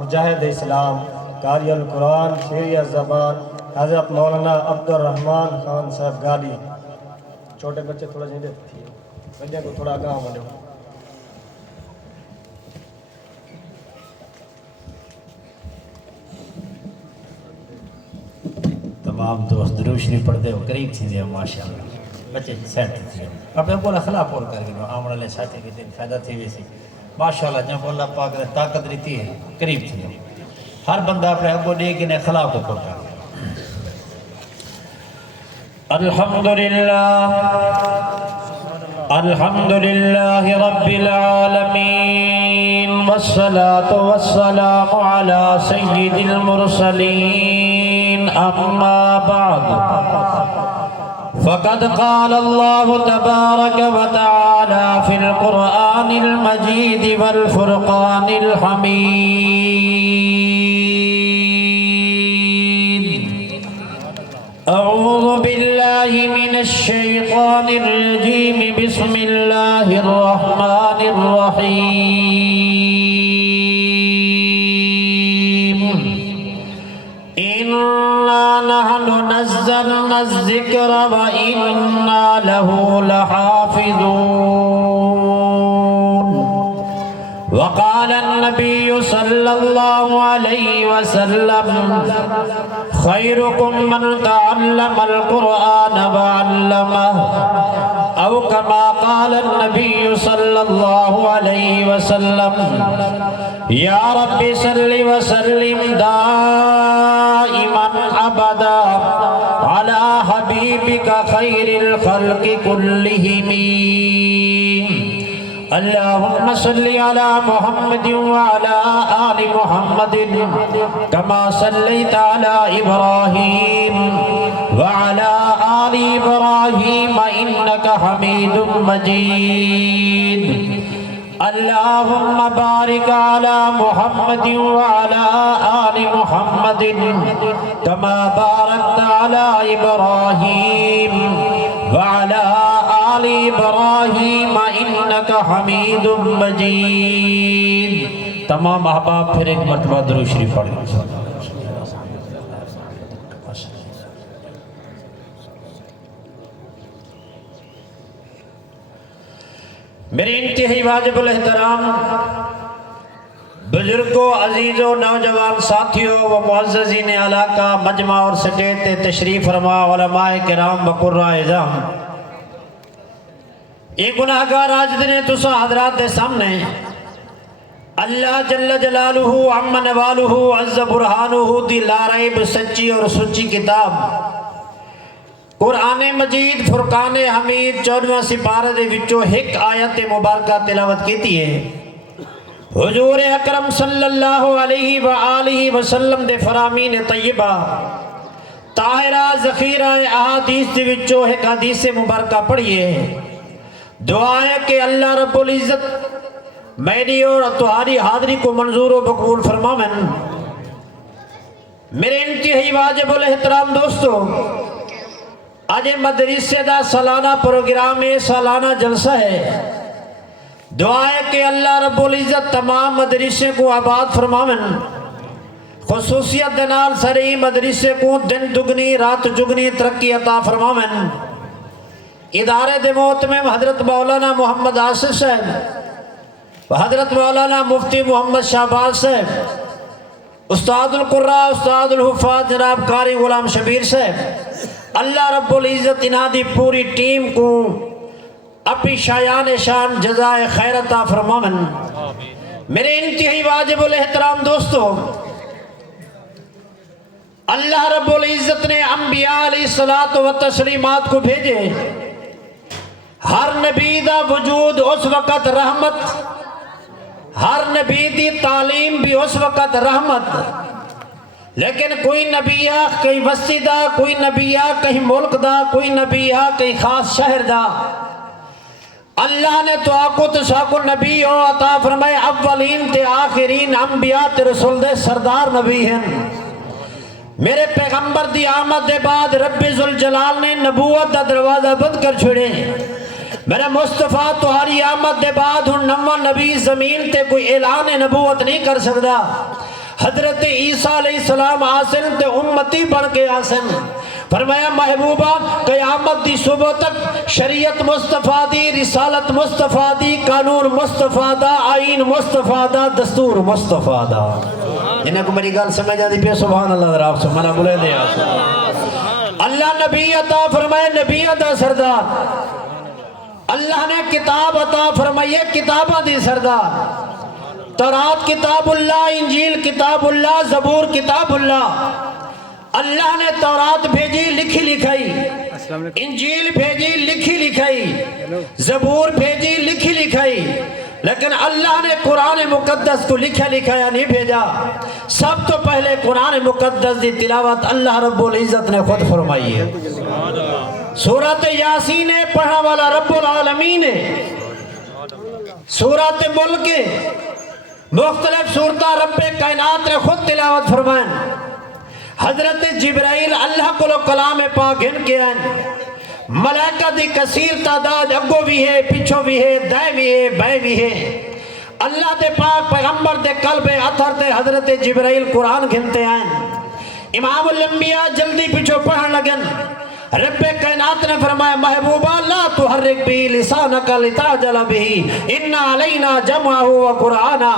مجاہد اسلام، قاری القرآن، شیری الزبان حضرت مولانا عبدالرحمن خان صاحب گالی. چھوٹے بچے تھوڑا جیندے تھے، بچے کو تھوڑا گاہ منڈو. تمام دوست درود شریف پڑھتے ہو قریب تھی دے ماشاءاللہ بچے سیٹ تھی اپنے کو اخلاق پور کر کے آمن والے ساتھی کے دن فائدہ تھی ویسی ماشاءاللہ جب اللہ پاک نے طاقت رہتی ہے قریب تھی ہر بندہ اپنے ابو دے کے اخلاق کو پور کر الحمدللہ رب العالمین والصلاة والسلام على سید المرسلین اما بعد فقد قال الله تبارك وتعالى في القرآن المجيد والفرقان الحميد أعوذ بالله من الشيطان الرجيم بسم الله الرحمن الرحيم إنا نحن نزلنا الذكر وإنا له لحافظون وقال النبي صلى الله عليه وسلم خيركم من تعلم القرآن وعلمه أو كما قال النبي صلى الله عليه وسلم يا رب صل وسلم دائما أبدا على حبيبك خير الخلق كلهم اللهم صل على محمد وعلى آل محمد كما صليت على إبراهيم وعلى آل إبراهيم إنك حميد مجيد اللهم بارك على محمد وعلى آل محمد كما باركت على إبراهيم وعلى آل إبراهيم إنك حميد مجيد تمام احباب پھر ایک مرتبہ درود شریف پڑھیں میری انتہائی واجب الاحترام بزرگوں عزیزوں نوجوان ساتھیوں و معززین علاقہ مجمع اور سٹیٹ تشریف فرما علماء کرام و قراء اعظام ایک گناہگار آج دنے تسا حضرات دے سامنے اللہ جل جلالہ عم نوالہ عز برہانہ دی لا ریب سچی اور سچی کتاب قرآن مجید فرقان حمید 14واں سپارہ دے وچوں ایک آیت مبارکہ تلاوت کیتی ہے حضور اکرم صلی اللہ علیہ وآلہ وسلم دے فرامین طیبہ طاہرہ ذخیرہ احادیث دے وچوں ایک حدیث مبارکہ پڑھیے دعا ہے کہ اللہ رب العزت میری اور تمہاری حاضری کو منظور و مقبول فرمائیں میرے انتہائی واجب الاحترام دوستو آج مدرسے دا سالانہ پروگرام ہے سالانہ جلسہ ہے دعا ہے کہ اللہ رب العزت تمام مدرسے کو آباد فرمائیں خصوصیت دنال سری مدرسے کو دن دگنی رات جگنی ترقی عطا فرمائیں ادارے دے محتمم حضرت مولانا محمد آصف صاحب حضرت مولانا مفتی محمد شہباز صاحب استاد القراء استاد الحفاظ جناب قاری غلام شبیر صاحب اللہ رب العزت انہاں دی پوری ٹیم کو اپنی شایان شان جزائے خیر عطا فرمائیں میرے انتہائی واجب الاحترام دوستو اللہ رب العزت نے انبیاء علیہ الصلوۃ والتسلیمات کو بھیجے ہر نبی دا وجود اس وقت رحمت ہر نبی دی تعلیم بھی اس وقت رحمت لیکن کوئی نبی آ کہیں بستی دا کوئی نبی آ کہیں ملک دا کوئی نبی آ کہیں خاص شہر دا اللہ نے تو آقو تساکو نبی ہو عطا فرمائے اولین تے آخرین انبیاء تے رسول دے سردار نبی ہیں میرے پیغمبر دی آمد دے بعد رب ذوالجلال نے نبوت دا دروازہ بند کر چھوڑے میرے مصطفیٰ تہاری آمد دے بعد ہن نواں نبی زمین تے کوئی اعلان نبوت نہیں کر سکتا حضرت عیسیٰ علیہ السلام آسن تے امتی بن کے آسن فرمایا محبوبہ قیامت دی صبح تک شریعت مصطفیٰ دی، رسالت مصطفیٰ دی، قانون مصطفیٰ دا، آئین مصطفیٰ دا، دستور مصطفیٰ دا. جنہیں کو میری گال سمجھ آتی پہ سبحان اللہ در آپ سے منہ بلے دے آسن. اللہ نبی عطا فرمائے، نبی عطا سردار. اللہ نے کتاب عطا فرمائے، کتابہ دی سردار. تورات کتاب اللہ، انجیل کتاب اللہ، زبور کتاب اللہ. اللہ نے تورات بھیجی لکھی لکھائی، انجیل بھیجی لکھی لکھائی، زبور بھیجی لکھی لکھائی. لیکن اللہ نے قرآن مقدس کو لکھا لکھایا نہیں بھیجا. سب تو پہلے قرآن مقدس دی تلاوت اللہ رب العزت نے خود فرمائی ہے. سورۃ یاسین پڑھا والا رب العالمین ہے. سورۃ ملک مختلف صورتہ رب کائنات نے خود تلاوت فرمائیں. حضرت جبرائیل اللہ کو کلام پاک گھن کے آئیں. ملائکہ دی کثیر تعداد اگو بھی ہے، پیچھو بھی ہے، دائیں بھی ہے، بائیں بھی ہے. اللہ دے پاک پیغمبر دے قلب اثر تے حضرت جبرائیل قرآن گھنتے آئیں. امام الانبیاء جلدی پیچھو پڑھن لگن. رب کائنات نے فرمایا محبوبہ لا تحرک بھی لسانک لتعجل بھی ان علینا جمعہ و قرآنا.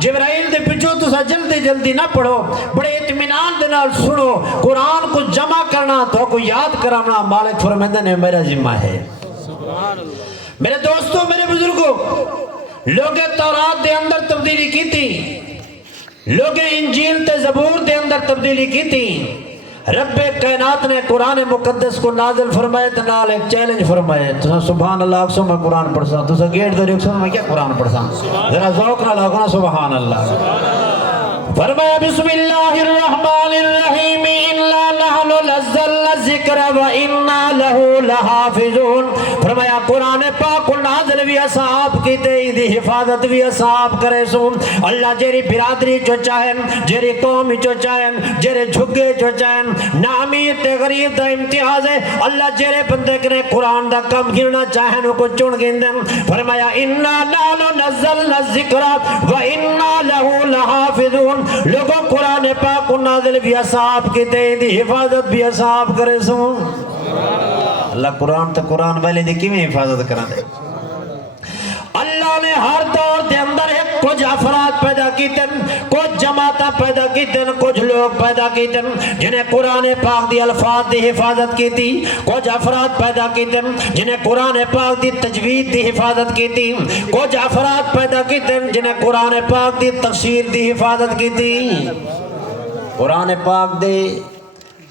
جبرائیل دے پچھو تو سا جلدی جلدی نہ پڑھو، بڑے اطمینان دے نال سنو. قرآن کو جمع کرنا تو کو یاد کرانا مالک فرمائندہ نے میرا ذمہ ہے. میرے دوستوں، میرے بزرگوں، لوگ تورات دے اندر تبدیلی کی تھی، لوگ انجیل تے زبور دے اندر تبدیلی کی تھی. رب کائنات نے قرآن مقدس کو نازل فرمائے تو نال ایک چیلنج فرمائے. تو سبحان اللہ اکسو میں قرآن پڑھسا، تو سا گیٹ دو ریکسو میں کیا قرآن پڑھسا؟ ذرا ذوق نہ لگنا سبحان اللہ. فرمایا بسم اللہ الرحمن الرحیم انا نحن نزلنا الذکر و انا له لحافظون. فرمایا قرآن پاک نازل بھی اصحاب کی دی حفاظت بھی اصحاب کرے سو. اللہ جیری برادری چو چاہن، جیری قوم چو چاہن، جیرے جھگے چو چاہن، نامی تے غریب دا امتیاز ہے. اللہ جیرے بندے کنے قرآن دا کم گرنا چاہن کو چن گندن. فرمایا انا نحن نزلنا الذکر و انا له لحافظون. لوگوں قرآن پاک نازل بھی اصحاب کی دی حفاظت بھی اصحاب کرے سو. اللہ قرآن تو قرآن والے دی کی میں حفاظت کرا دے. اللہ نے ہر دور دے اندر ایک کچھ افراد پیدا کیتن، کچھ جماعتیں پیدا کیتن، کچھ لوگ پیدا کیتن جنہیں قرآن پاک دی الفاظ دی حفاظت کی تھی. کچھ افراد پیدا کیتن جنہیں قرآن پاک دی تجوید دی حفاظت کی تھی. کچھ افراد پیدا کیتن جنہیں قرآن پاک دی تفسیر دی حفاظت کی تھی. قرآن پاک دے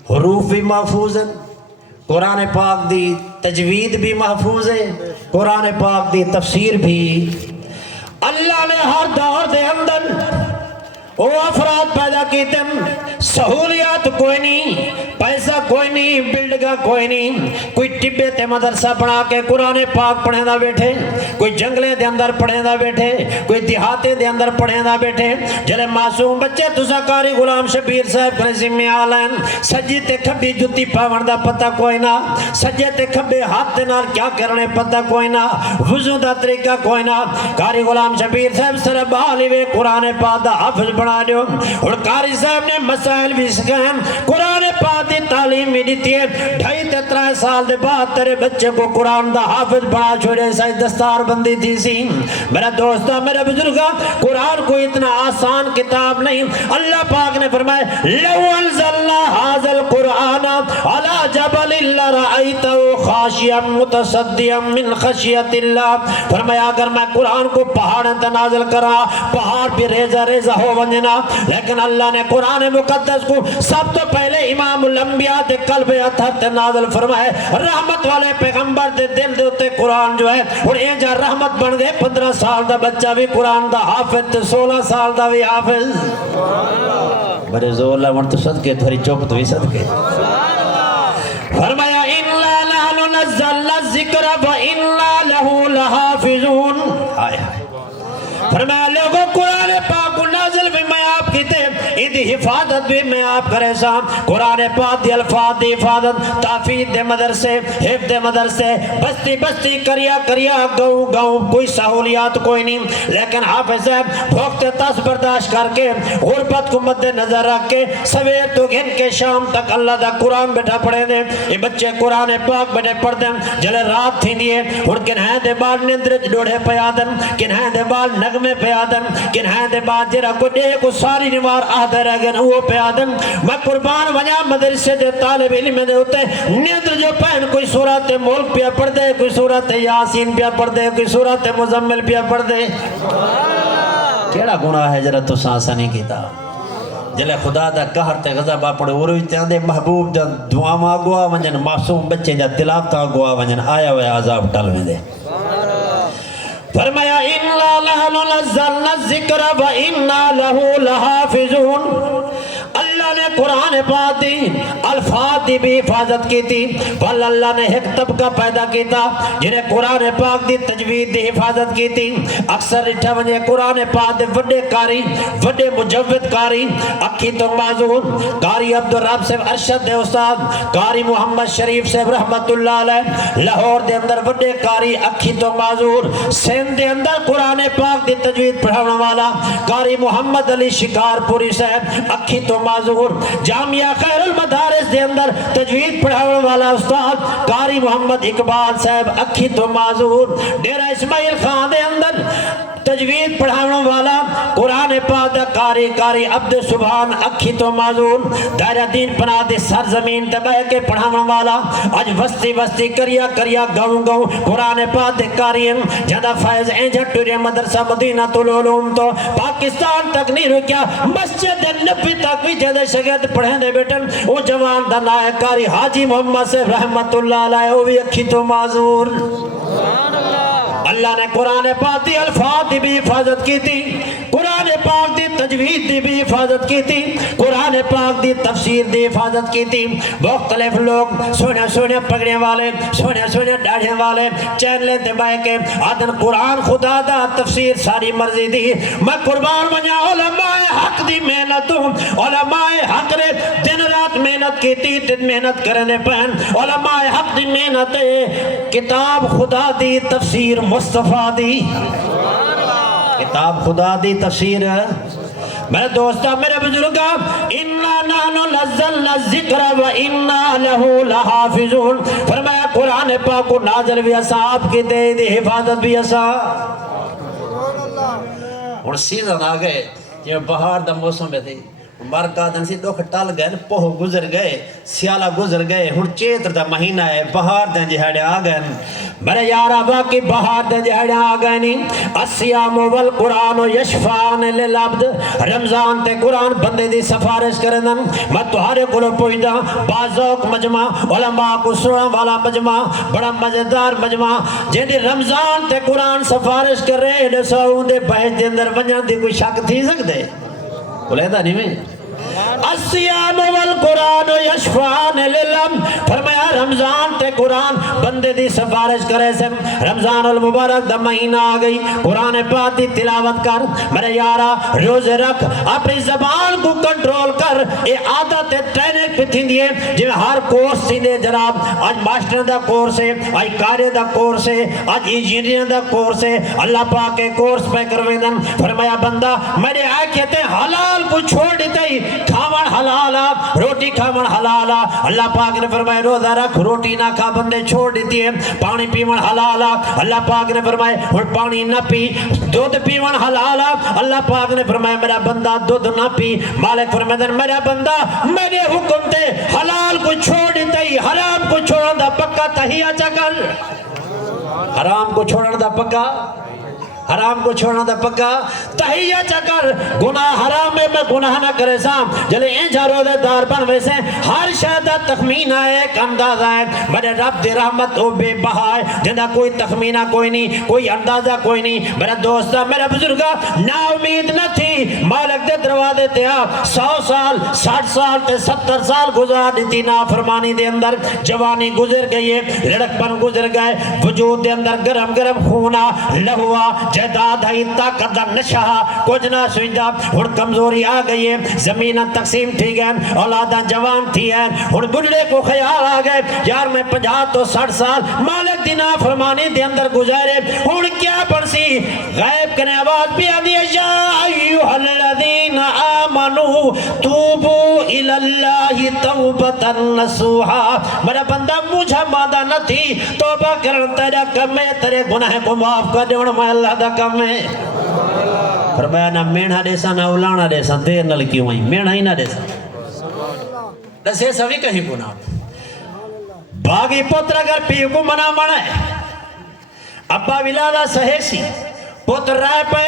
حروف بھی محفوظ ہیں، قرآن پاک دی تجوید بھی محفوظ ہے، قرآن پاک دی تفسیر بھی. اللہ نے ہر دور دے اندر وہ افراد پیدا کیتے ہیں. سہولیات کوئی نہیں، پیسہ کوئی نہیں، بلڈگا کوئی نہیں. کوئی ٹبے تے مدرسہ بنا کے قرآن پاک پڑھیں دا بیٹھے، کوئی جنگلے دے اندر پڑھیں دا بیٹھے، کوئی دیہاتے دے اندر پڑھیں دا بیٹھے. جلے معصوم بچے تسا قاری غلام شبیر صاحب کرے ذمہ آلین. سجی تے کھبی جتی پاون دا پتہ کوئی نہ، سجے تے کھبے ہاتھ دے نال کیا کرنے پتہ کوئی نہ، وضو دا طریقہ کوئی نہ. قاری غلام شبیر صاحب سر بحالی وے قرآن پاک دا حافظ بنا دیو. اور قاری صاحب نے مسائل بھی سکھائیں، قرآن پاک دی تعلیم بھی دیتی ہے. 2.5-3 سال دے بعد تیرے بچے کو قرآن دا حافظ بنا چھوڑے سائے دستار بندی تھی سی. میرا دوستہ، میرا بزرگا، قرآن کو اتنا آسان کتاب نہیں. اللہ پاک نے فرمائے لو انزلنا هذا القرآن على جبل لرأيته خاشعا متصدعا من خشیت اللہ. فرمایا اگر میں قرآن کو پہاڑ تے نازل کرا، پہاڑ بھی ریزہ ریزہ ہو ونجنا. لیکن اللہ نے قرآن مقدس کو سب تو پہلے امام الانبیاء دے قلب اطہر تے نازل فرمائے. رحمت والے پیغمبر دے دل دے اتے قرآن جو ہے اور یہ جا رحمت بن گئے. 15 سال دا بچہ بھی قرآن دا حافظ تے 16 سال دا بھی حافظ. بڑے زور لگن تو صدقے تھوڑی چوپ تو بھی صدقے. فرمایا اِنَّا نَحْنُ نَزَّلْنَا الذِّكْرَ وَإِنَّا لَهُ لَحَافِظُونَ. فرمایا لوگوں قرآن پاک نازل بھی میں آپ کی تے دی حفاظت بھی میں آپ کرے سام قرآن پاک دی الفاظ دی حفاظت تحفیظ دے مدرسے حفظ دے مدرسے بستی بستی کریا کریا گاؤں گاؤں کوئی سہولیات کوئی نہیں لیکن حافظ صاحب بھوکتے تاس برداشت کر کے غربت کو مد نظر رکھ کے سویر تو گھن کے شام تک اللہ دا قرآن بیٹھا پڑھے دے یہ بچے قرآن پاک بیٹھے پڑھ دیں جلے رات تھی دیئے اور کنہیں دے بال نندرج ڈوڑے پیادن کنہیں دے بال نغمے پیادن کنہیں دے بال جرہ کو دے کو ساری نوار آدھے رہ گئے وہ پیادن میں قربان ونیا مدرسے دے طالب علم دے ہوتے نندر جو پہن کوئی صورت ملک پیا پڑھ دے کوئی صورت یاسین پیا پڑھ دے کوئی صورت مزمل پیا پڑھ دے کیڑا گناہ ہے جرہ تو سانسا نہیں کیتا جلے خدا دا قہر تے غضب پڑے اوروی تے دے محبوب دا دعا ما گوا ونجن معصوم بچے دا تلاوت گوا ونجن آیا ہوئے عذاب ٹل میں دے فرمایا اِنَّا لَهُ نَزَّلْنَا الذِّكْرَ وَإِنَّا لَهُ لَحَافِظُونَ اللہ نے قرآن پاک دی الفاظ دی بھی حفاظت کی تھی بل اللہ نے ایک طبقہ پیدا کی تھا جنہیں قرآن پاک دی تجوید دی حفاظت کی تھی اکثر رٹھا ونجے قرآن پاک دے وڈے کاری وڈے مجود کاری اکھی تو معذور کاری عبدالرب سے ارشد دے استاد کاری محمد شریف سے رحمت اللہ علیہ لاہور دے اندر وڈے کاری اکھی تو معذور سندھ دے اندر قرآن پاک دی تجوید پڑھانے والا کاری محمد علی شکار پوری صاحب اکھی تو معذور جامعہ خیر المدارس دے اندر تجوید پڑھانے والا استاد کاری محمد اقبال صاحب اکھی تو معذور ڈیرہ اسماعیل خان دے اندر تجوید پڑھانے والا قرآن پاک دا کاری عبد سبحان اکھی تو معذور دائرہ دین پناہ دے سرزمین تے بہ کے پڑھانے والا آج وستی وستی کریا کریا گاؤں گاؤں قرآن پاک دے کارین جدہ فائز اینجا ٹوری مدرسہ مدینہ العلوم تو پاکستان تک نہیں رکیا مسجد نبی تک بھی جدہ شگرد پڑھیں دے بیٹن وہ جوان دا نائے کاری حاجی محمد سے رحمت اللہ علیہ وہ بھی اکھی تو معذور اللہ نے قرآن پاک دی الفاظ دی بھی حفاظت کی تھی قرآن پاک دی تجوید دی بھی حفاظت کی تھی قرآن پاک دی تفسیر دی حفاظت کی تھی مختلف لوگ سونے سونے پگڑے والے سونے سونے ڈاڑھے والے چین لیتے بائے کے آدن قرآن خدا دا تفسیر ساری مرضی دی میں قربان بنیا علماء حق دی محنتوں علماء حق نے دن رات محنت کی تھی دن محنت کرنے پہن علماء حق دی محنت کتاب خدا دی تفسیر مصطفیٰ دی کتاب خدا دی تفسیر میرے دوستہ میرے بزرگا اِنَّا نَحْنُ نَزَّلْنَا الذِّكْرَ وَإِنَّا لَهُ لَحَافِظُونَ فرمایا قرآن پاک کو نازل بھی اسا آپ کی دے دی حفاظت بھی اسا اور سیزن آگئے یہ بہار دا موسم میں تھی مرکا دن سی دکھ ٹل گئے پوہ گزر گئے سیالہ گزر گئے ہن چیتر دا مہینہ ہے بہار دن جہاڑے آگئے میرے یارا باقی بہار دن جہاڑے آگئے نہیں السیام والقرآن یشفان للعبد رمضان تے قرآن بندے دی سفارش کرنن میں تہارے کلو پوچھدا بازوق مجمع علماء کو سنن والا مجمع بڑا مزیدار مجمع جن دی رمضان تے قرآن سفارش کر رہے ہیں سعود بحث دے اندر ونجان دی کوئی شک تھی سکتے بولے دا نہیں میں السیام والقرآن یشفان للعبد فرمایا رمضان تے قرآن بندے دی سفارش کرے سے رمضان المبارک دا مہینہ آگئی قرآن پاک دی تلاوت کر میرے یارا روزے رکھ اپنی زبان کو کنٹرول کر اے عادت ٹریننگ پہ تھی دیئے جو ہر کورس تھی دے جناب آج ماسٹر دا کورس ہے آج کارے دا کورس ہے آج انجینئر دا کورس ہے اللہ پاک کے کورس پہ کروے دن فرمایا بندہ میرے آئے کہتے حلال کو چھوڑ دیتے ہی کھاون حلالا روٹی کھاون حلالا اللہ پاک نے فرمائے روزہ رکھ روٹی نہ کھا بندے چھوڑ دیتی ہے پانی پیون حلالا اللہ پاک نے فرمائے اور پانی نہ پی دودھ پیون حلالا اللہ پاک نے فرمائے میرا بندہ دودھ نہ پی مالک فرمائے میرا بندہ میرے حکم تے حلال کو چھوڑ دیتے ہی حرام کو چھوڑن دا پکا تہیا چکل حرام کو چھوڑن دا پکا حرام کو چھوڑنا دا پکا تحیہ چکر گناہ حرام میں گناہ نہ کرے سام جلے انجا روزے دار بن ویسے ہر شہدہ تخمینہ ایک اندازہ ہے میرے رب دی رحمت او بے بہائے جندہ کوئی تخمینہ کوئی نہیں کوئی اندازہ کوئی نہیں میرے دوستہ میرے بزرگا نا امید نہ تھی مالک دے دروازے تے آپ 100 سال 60 سال تے 70 سال گزار دیتی نا فرمانی دے اندر جوانی گزر گئی ہے لڑک پن گزر گئے وجود دے اندر گرم گرم خونا لہوا جائیداد ہے طاقت دا نشہ کچھ نہ سوچدا ہن کمزوری آ گئی ہے زمین تقسیم تھی گئے اولاداں جوان تھی ہیں ہن بڑھڑے کو خیال آ گئے یار میں 50 تو 60 سال مالک دی نافرمانی دے اندر گزارے ہن کیا بنسی غیب کنے آواز بھی آدھی یا ایھا الذین آمنو توبو الی اللہ توبۃ نصوحا میرا بندہ مجھے مادہ نہ تھی توبہ کرن تیرا کم ہے تیرے گناہ کو معاف کر دے میں اللہ دا کم ہے فرمایا نہ مینا دیسا نہ اولانا دیسا دیر نہ لکی ہوئی مینا ہی نہ دیسا دسے سوی کہیں گناہ باغی پتر اگر پیو کو منا منا ہے ابا ولادہ سہیسی پتر رائے پہ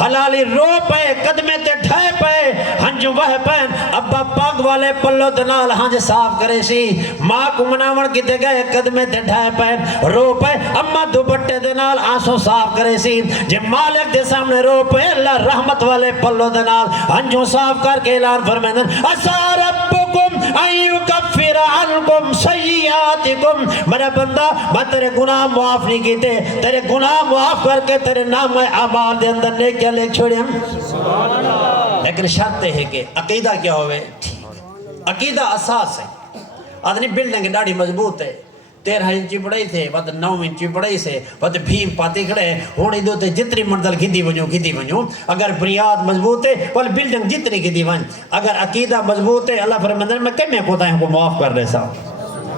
حلالی رو پہ قدمے تے ڈھائے پہ ہنجو وہ پہن ابا پاک والے پلو دنال ہنج صاف کرے سی ماں کو مناون کی دے گئے قدمے تے ڈھائے پہ رو پہ اما دوبٹے دنال آنسو صاف کرے سی جب مالک دے سامنے رو پہ اللہ رحمت والے پلو دنال ہنجو صاف کر کے اعلان فرمیدن اسا ربکم ایو کفر عنکم سیئاتکم میرا بندہ میں تیرے گناہ معاف نہیں کیتے تیرے گناہ معاف کر کے تیرے نام اعمال دے اندر لے کیا لے چھوڑے ہم لیکن شرط ہے کہ عقیدہ کیا ہوئے عقیدہ اساس ہے آدھنی بلڈنگ ڈاڑی مضبوط ہے 13 انچی بڑائی تھے ود 9 انچی بڑائی سے ود بھیم پاتی کھڑے ہونی دو تے جتری منزل گھدی ونجو اگر بنیاد مضبوط ہے بل بلڈنگ جتری گھدی ون اگر عقیدہ مضبوط ہے اللہ فرماندن میں کمی کوتاہوں کو معاف کر رہے سا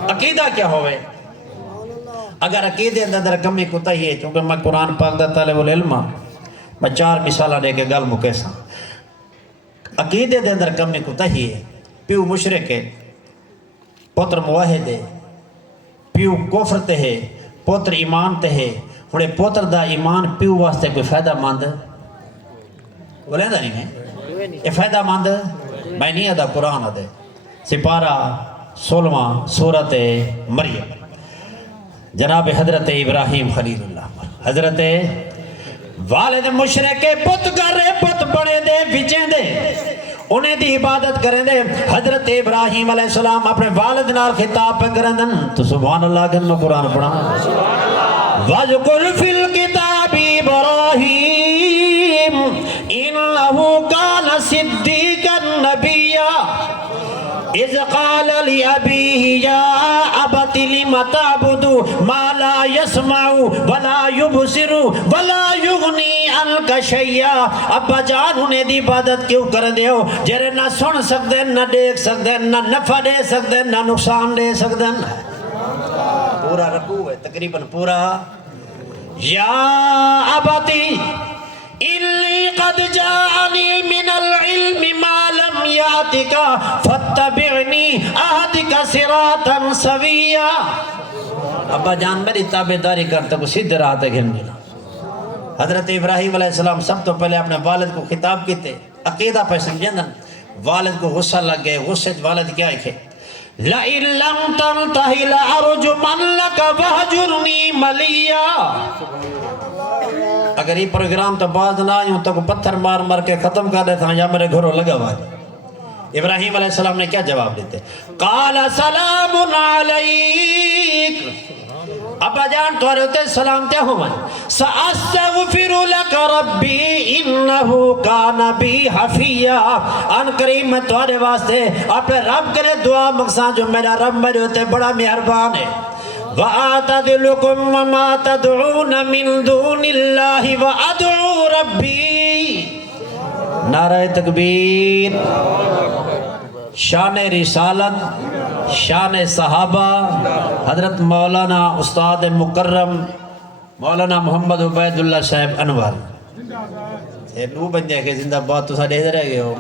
عقیدہ کیا ہوئے اگر عقیدے اندر کمی کوتاہی ہے چونکہ میں قرآن پاک دا طالب العلم میں 4 مثالہ دے کے گل مکیسا عقیدے دے اندر کمی کوتاہی ہے پیو مشرک ہے پتر موحد ہے پیو کفر تے ہے پتر ایمان تے ہے ہنے پتر دا ایمان پیو واسطے کوئی فائدہ مند بولے دا نہیں ہے یہ فائدہ مند میں نہیں ادا قرآن دے سپارہ 16 سورت مریم جناب حضرت ابراہیم خلیل اللہ حضرت والد مشرق پت کر رہے پت بڑے دے بچیں دے انہیں دی عبادت کریں دے حضرت ابراہیم علیہ السلام اپنے والد نال خطاب پہ کریں دن تو سبحان اللہ کہ میں قرآن پڑھا وَذْكُرْ فِي الْكِتَابِ إِبْرَاهِيمَ إِنَّهُ كَانَ صِدِّيقًا نَبِيًّا اذ قال لأبيه يا أبت لم تعبد ما لا يسمع ولا يبصر ولا يغني عنك شيئا ابا جان انہیں دی عبادت کیوں کر دیو جرے نہ سن سکتے نہ دیکھ سکتے نہ نفع دے سکتے نہ نقصان دے سکتے پورا رکوع ہے تقریباً پورا یا ابتی إِلِّي قَدْ جَاءَنِي مِنَ الْعِلْمِ مَا لَمْ يَأْتِكَ فَاتَّبِعْنِي أَهْدِكَ صِرَاطًا سَوِيًّا ابا جان میری تابعداری کرتا کو سیدھ راہ تک ہم ملا حضرت ابراہیم علیہ السلام سب تو پہلے اپنے والد کو خطاب کیتے عقیدہ پہ سمجھیں والد کو غصہ لگ گئے غصے والد کیا ہے لَإِن لَمْ تَنْتَهِ لَأَرْجُمَنَّكَ وَهْجُرْنِي مَلِيًّا اگر یہ پروگرام تو باز نہ آئیں تو پتھر مار مار کے ختم کر دیتا ہوں یا میرے گھروں لگا ہوا ہے ابراہیم علیہ السلام نے کیا جواب دیتے قال سلام علیک ابا جان تو رہتے سلام کیا ہوں میں سأستغفر لك ربی انہو کان بی حفیہ ان کریم میں تمہارے واسطے اپنے رب کرے دعا مقصد جو میرا رب میرے ہوتے بڑا مہربان ہے وَآتَذِلُكُمْ وَمَا تَدْعُونَ مِن دُونِ اللَّهِ وَأَدْعُو رَبِّي نعرہ تکبیر شان رسالت شان صحابہ حضرت مولانا استاد مکرم مولانا محمد عبید اللہ صاحب انور نو بندے کے زندہ بات تو ساڑھے ادھر ہے گئے ہو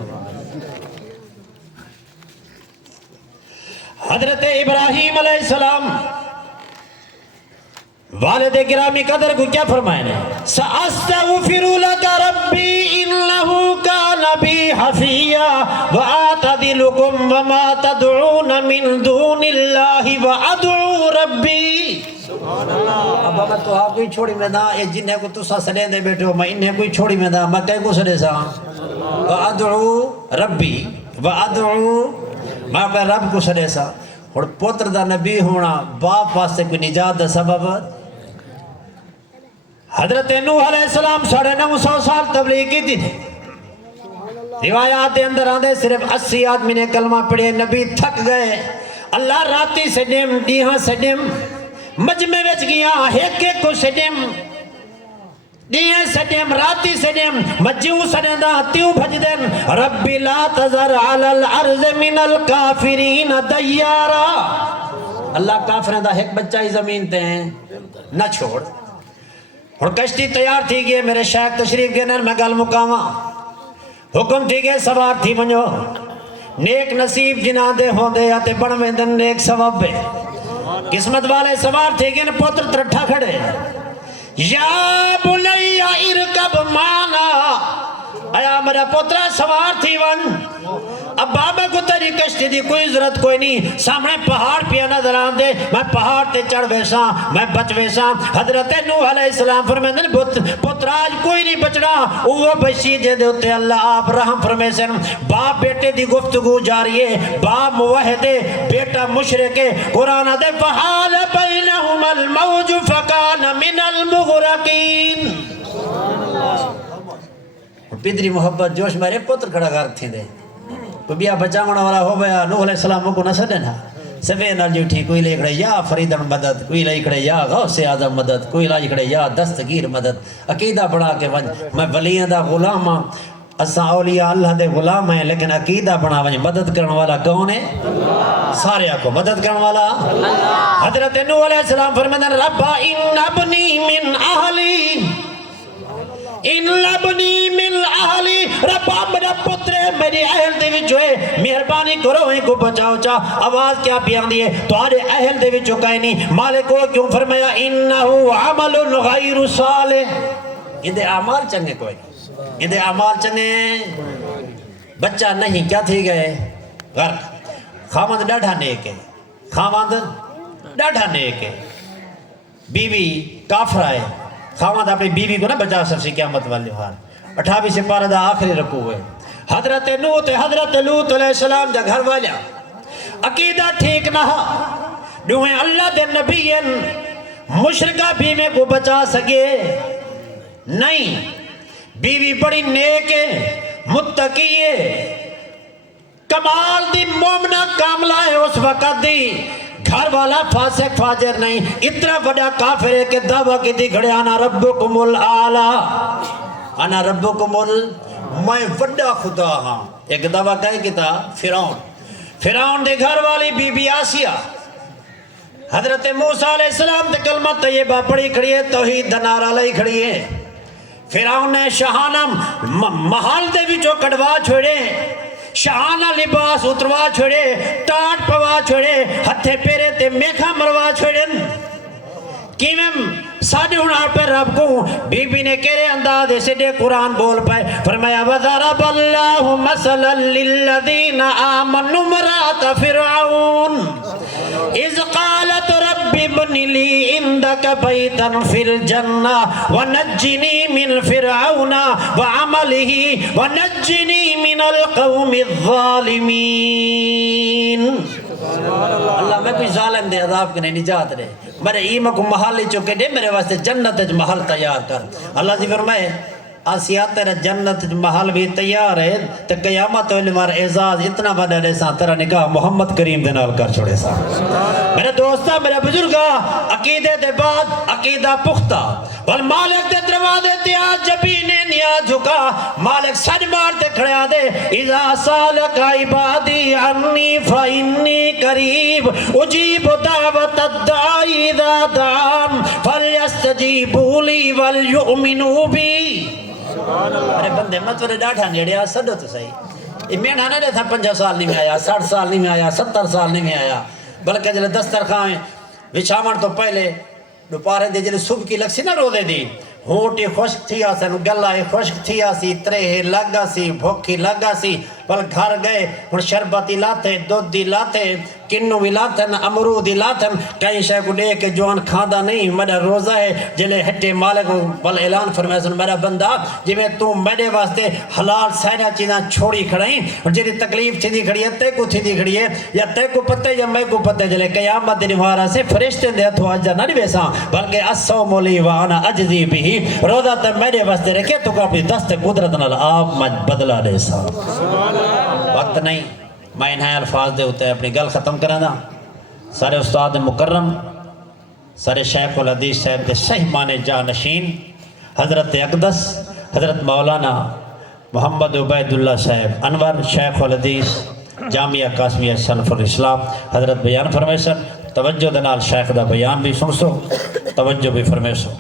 حضرت ابراہیم علیہ السلام والد گرامی قدر کو کیا فرمائے نے سأستغفر لك ربی انہو کان بی حفیہ وآتذلکم وما تدعون من دون اللہ وادعو ربی اب میں تو آپ کوئی چھوڑی میں دا یہ جنہیں کو تسا سڑے دے بیٹھے ہو میں انہیں کوئی چھوڑی میں دا میں کہیں کو سڑے سا وادعو ربی وادعو میں اپنے رب کو سڑے سا اور پتر دا نبی ہونا باپ واسطے کوئی نجات دا سبب حضرت نوح علیہ السلام 950 سال تبلیغ کی تھی. روایات اندر آندے صرف 80 آدمی نے کلمہ پڑھے. نبی تھک گئے. اللہ راتی سے ڈیم ڈیہاں سے ڈیم مجمع وچ گیا ایک ایک کو سے ڈیم ڈیہاں سے ڈیم راتی سے ڈیم مجیوں سندا تیوں بھج دین. رب لا تذر علی الارض من الکافرین دیارا. اللہ کافروں دا ایک بچہ ہی زمین تے ہیں نہ چھوڑ. اور کشتی تیار تھی گئے. میرے شیخ تشریف گئے میں گل مکاواں. حکم تھی گئے سوار تھی ونجو. نیک نصیب جنہ دے ہوندے یا تے بن ویندن نیک ثواب بے. قسمت والے سوار تھی گئے پتر ترٹھا کھڑے. یا بنی ارکب مانا. ایا میرا پترا سوار تھی ون. اب بابا کو تیری کشتی دی کوئی ضرورت کوئی نہیں. سامنے پہاڑ پیا نظر آن دے. میں پہاڑ تے چڑھ ویساں میں بچ ویساں. حضرت نوح علیہ السلام فرمیندے پتراج کوئی نہیں بچنا. وہ بچی جے دے ہوتے اللہ آپ رحم فرمے سن. باپ بیٹے دی گفتگو جاری ہے. باپ موحد بیٹا مشرک. قرآن دے فحال بینہم الموج فکان من المغرقین. پدری محبت جوش میرے پتر کھڑا کر تھی دے. تو بیا بچاونا والا ہو گیا. نوح علیہ السلام کو نہ سڈنا سبے نال جو ٹھیک کوئی لے کھڑے یا فریدن مدد, کوئی لے کھڑے یا غوث اعظم مدد, کوئی لے کھڑے یا دستگیر مدد. عقیدہ بنا کے ونج میں ولیاں دا غلام ہاں. اساں اولیاء اللہ دے غلام ہیں لیکن عقیدہ بنا ونج مدد کرنے والا کون ہے؟ سارے کو مدد کرنے والا اللہ. حضرت نوح علیہ السلام فرماتے ہیں رب ان ابنی من اہلی ان لبنی من اہلی. ربا میرا پتر ہے میری اہل دے وچ ہے مہربانی کرو ان کو بچاؤ. چاہ آواز کیا پیان دیئے تمہارے اہل دے وچ کہیں نہیں. مالک کو کیوں فرمایا انہو عمل غیر صالح. یہ دے اعمال چنگے کوئی نہیں. یہ دے اعمال چنگے بچہ نہیں کیا تھی گئے غرق. خامد ڈاڑھا نیک ہے. خامد ڈاڑھا نیک ہے. بیوی کافرہ ہے. خامد اپنی بیوی کو نہ بچا سکسی قیامت والی حال. 28 سے پارہ دا آخری رکو ہوئے. حضرت نوح تے حضرت لوط علیہ السلام دا گھر والا عقیدہ ٹھیک نہ دوہیں اللہ دے نبی مشرکہ بیوی کو بچا سکے نہیں. بیوی بڑی نیک ہے متقی ہے کمال دی مومنہ کاملہ ہے اس وقت دی. گھر والا فاسق فاجر نہیں. اتنا بڑا کافر ہے کہ دعویٰ کی دی گھڑے انا ربکم الاعلی. انا ربکم میں بڑا خدا ہاں. ایک دعویٰ کہے کتا فرعون دے گھر والی بی بی آسیہ حضرت موسیٰ علیہ السلام دے کلمہ طیبہ پڑھی کھڑی ہے توحید دنارہ لئی کھڑی ہے. فرعون نے شہانہ محل دے وچوں کڑوا چھوڑے شہانہ لباس اتروا چھوڑے ٹاٹ پوا چھوڑے ہتھے پیرے تے میکھا مروا چھوڑے. کیویں ساڑھے انہاں پر رب کو بی بی نے کہرے انداز سے دے قرآن بول پائے. فرمایا وَضَرَبَ اللَّهُ مَثَلًا لِلَّذِينَ آمَنُوا امْرَأَتَ فِرْعَوْنَ إِذْ قَالَتْ رَبِّ ابْنِ لِي عِندَكَ بَيْتًا فِي الْجَنَّةِ وَنَجِّنِي مِنْ فِرْعَوْنَ وَعَمَلِهِ وَنَجِّنِي مِنَ الْقَوْمِ الظَّالِمِينَ. اللہ میں کوئی ظالم دے عذاب کے نہیں نجات دے. میرے ایمہ کو محل چکے دے میرے واسطے جنت محل تیار کر. اللہ جی فرمائے آسیہ تیرا جنت محل بھی تیار ہے تو قیامت علمار اعزاز اتنا بڑا دے سا تیرا نکاح محمد کریم دے نال کر چھوڑے سا. میرے دوستہ میرے بزرگا عقیدے دے بعد عقیدہ پختہ بل مالک دے دروازے تے آج جبینے نیا جھکا. مالک سج مار دے کھڑیا دے اذا سالک عبادی عنی فإنی قریب اجیب دعوت الدائی اذا دعان فلیستجیبوا لی ولیؤمنوا بی. ارے بندے متورے ڈاٹھا نیڑیا سڈو تو صحیح. یہ مینا نہ دے تھا 50 سال نہیں میں آیا 60 سال نہیں میں آیا 70 سال نہیں میں آیا بلکہ جلے دسترخوان وچھاون تو پہلے دوپہرے دے جلے صبح کی لگسی نہ رو دے دی ہوٹی خشک تھی آسن گلہ خشک تھی آسی ترے لگا سی بھوکی لگا سی پل گھر گئے ہن شربت لاتے دودھ دی لاتے کنو بھی لاتن امرود دی لاتن کئی شے کو دے کے جوان کھادا نہیں میرا روزہ ہے جلے ہٹے مالک پل اعلان فرمائے سن میرا بندہ جی میں تو میرے واسطے حلال سائنہ چیزاں چھوڑی کھڑائیں اور جیری تکلیف تھی دی کھڑی ہے تے کو تھی دی کھڑی ہے یا تے کو پتہ یا میں کو پتہ جلے قیامت دن وارا سے فرشتے دے تو اجر نہ بیساں بلکہ الصوم لی وانا اجزی بھی روزہ تے میرے واسطے رکھے تو کو اپنی دست قدرت نال آپ مجھ بدلا دے سا وقت نہیں میں انہیں الفاظ دے ہوتے ہیں اپنی گل ختم کرنا سارے استاد مکرم سارے شیخ الحدیث صاحب دے صحیح معنی جانشین حضرت اقدس حضرت مولانا محمد عبید اللہ صاحب انور شیخ الحدیث جامعہ قاسمیہ سنف الاسلام حضرت بیان فرمیسن توجہ دنال شیخ دا بیان بھی سن سو توجہ بھی فرمیسو